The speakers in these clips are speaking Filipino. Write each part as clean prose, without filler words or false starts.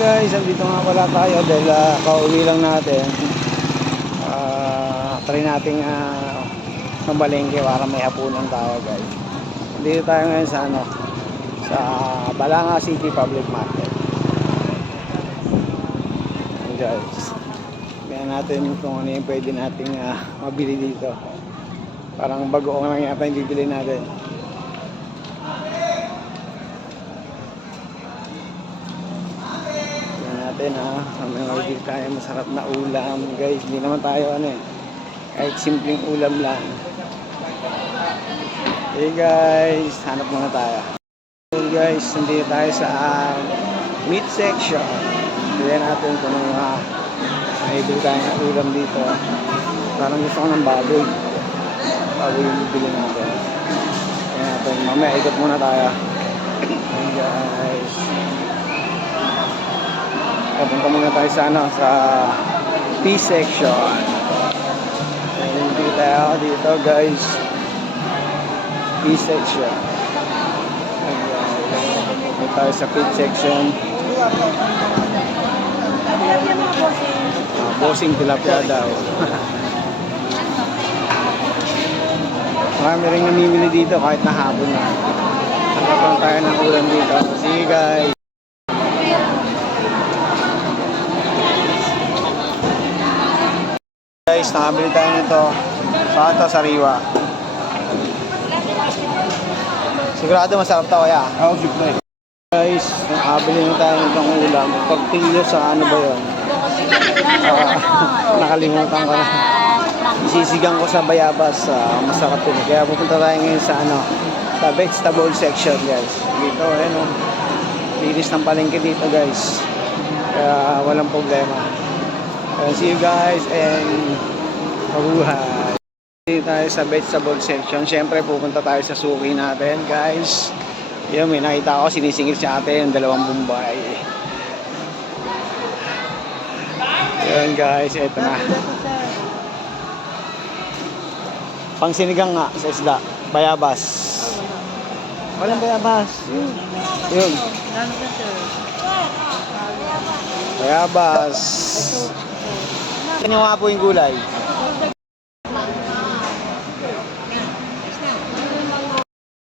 Guys, andito nga pala tayo dahil kauwi lang natin. Try nating mabalengke para may hapunan tayo guys. Dito tayo ngayon sa sa Balanga City Public Market. And guys, tingnan natin kung ano yung pwede nating mabili dito. Parang bagoong lang yata yung bibili natin. May mabibili tayo masarap na ulam guys. Hindi naman tayo kahit simpleng ulam lang. Hey guys, hanap muna tayo. So guys, hindi tayo sa meat section. Tignan natin kung may bibili tayo ng ulam dito. Parang gusto ko ng baboy. Baboy yung bibili natin. Tignan natin, mamaya ikot muna tayo. Hey guys, punta muna tayo sa tea section. Hindi tayo dito guys. Tea section. Punta tayo sa pit section. Bossing tilapia daw. Marami rin namimili dito kahit na hapon na. Hanap tayo ng ulam dito. See you guys. Guys, nakabili tayo nito. Saan ito? Sariwa. Sigurado masarap ito kaya? Oo, sigurado. Guys, nakabili na tayo nitong ulam. Tortillo sa ano ba yun? Nakalimutan ko na. Isisigang ko sa bayabas. Masarap yun. Kaya pupunta tayo ngayon sa sa vegetable section guys. Dito, linis ng palengke dito guys. Kaya walang problema. See you guys and mabuhay. Dito tayo sa vegetable section. Siyempre pupunta tayo sa suki natin guys. Yun, may nakita ko sinisingil si ate yung 2 Bombay. Yun guys, eto na. Pang sinigang nga sa isda. Bayabas. Walang bayabas. Yun. Bayabas. Ano nga po yung gulay?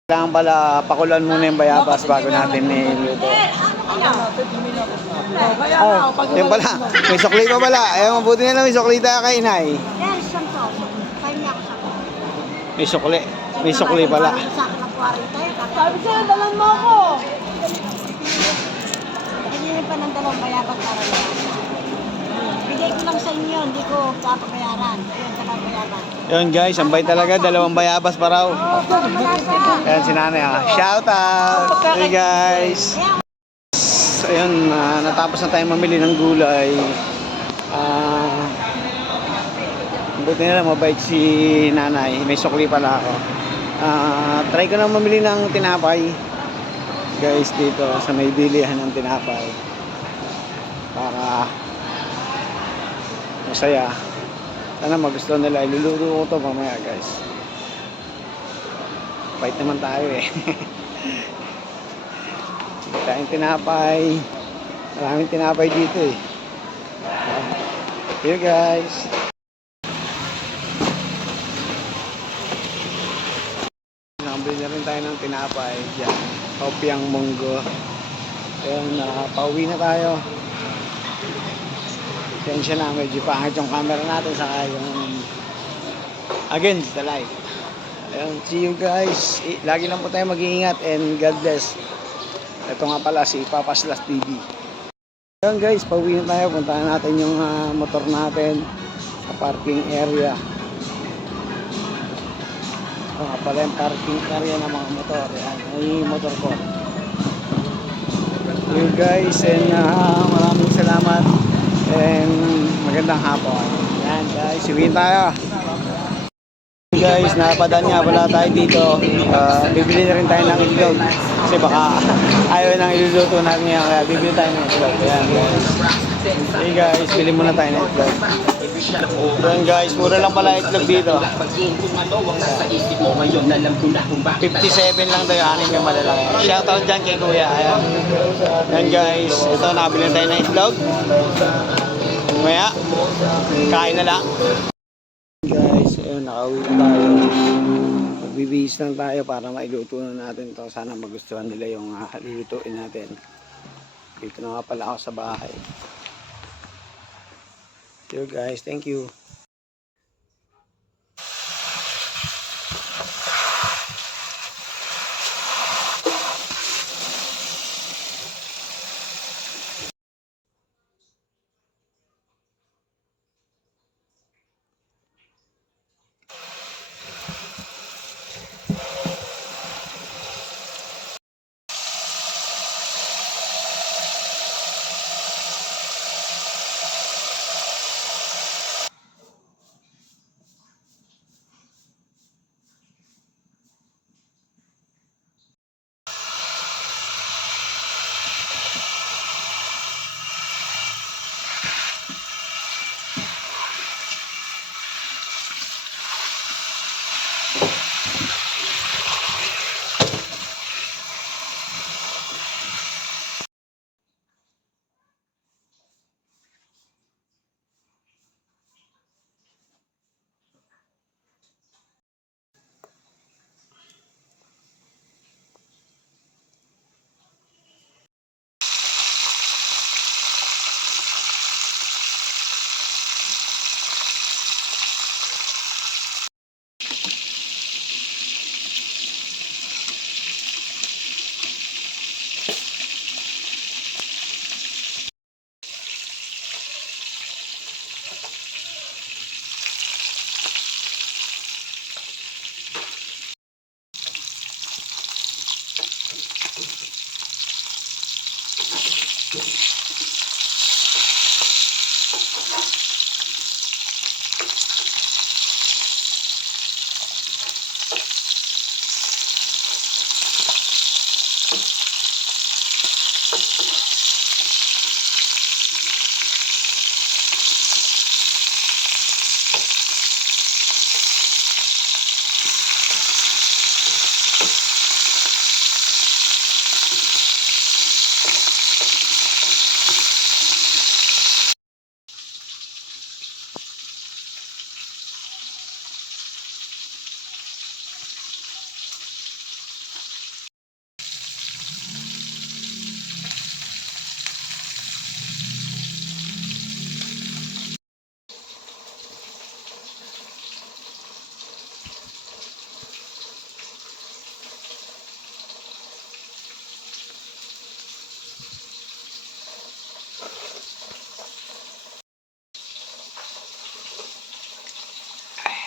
Kailangan pala pakulan muna yung bayabas bago natin niluto. Yan pala. May sukli pa pala. Mabuti na lang may sukli tayo kay inay. May sukli. May sukli pala. Sabi sa'yo, dalan mo ako. Hindi pa ng 2 bayabas para lang. Bigay ko lang sa inyo, hindi ko papabayaran. Ayun, bayabas. Yun guys, ambay talaga, 2 bayabas pa raw. Ayan si nanay. Shout out! Hey guys! So, ayun, natapos na tayo mamili ng gulay. Buti na lang, mabait si nanay. May sukli pala ako. Try ko na mamili ng tinapay. Guys, dito sa may bilihan ng tinapay. Para masaya. Sana magustuhan nila. Iluluto ko ito mamaya guys. Bait naman tayo tayong tinapay. Maraming tinapay dito Here guys. Nakabili na rin tayo ng tinapay dyan. Kaupyang munggo. Ayun, pauwi na tayo. Tensya na, medyo pangit yung camera natin saka yung against the light. Ayun, see you guys. Lagi lang po tayo mag-iingat and God bless. Ito nga pala si Papa Slash TV. Ayun guys, pauwi na tayo. Puntahan natin yung motor natin sa parking area. Ito nga pala yung parking area ng mga motor. Ayan, ay motor ko. You guys and maraming salamat and magandang hapon. Yan guys, siwin tayo. Guys, napadaan nga pala tayo dito. Bibili na rin tayo ng itlog kasi baka ayaw nang iluluto natin yan, kaya bibili tayo ng itlog. Ayan guys. Hey guys, bili muna tayo ng itlog. Ayan guys, mura lang pala itlog dito. 57 lang tayo, anim yung malalaki. Shoutout dyan kay Kuya. Ayan. Ayan guys, ito nakabili tayo ng itlog. Maya, kain na lang. Guys, ayun, nakauwi na tayo. Magbibihis lang tayo para mailuto na natin to. Sana magustuhan nila yung lulutuin natin. Dito na nga pala ako sa bahay. So guys, thank you.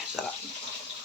Sarap.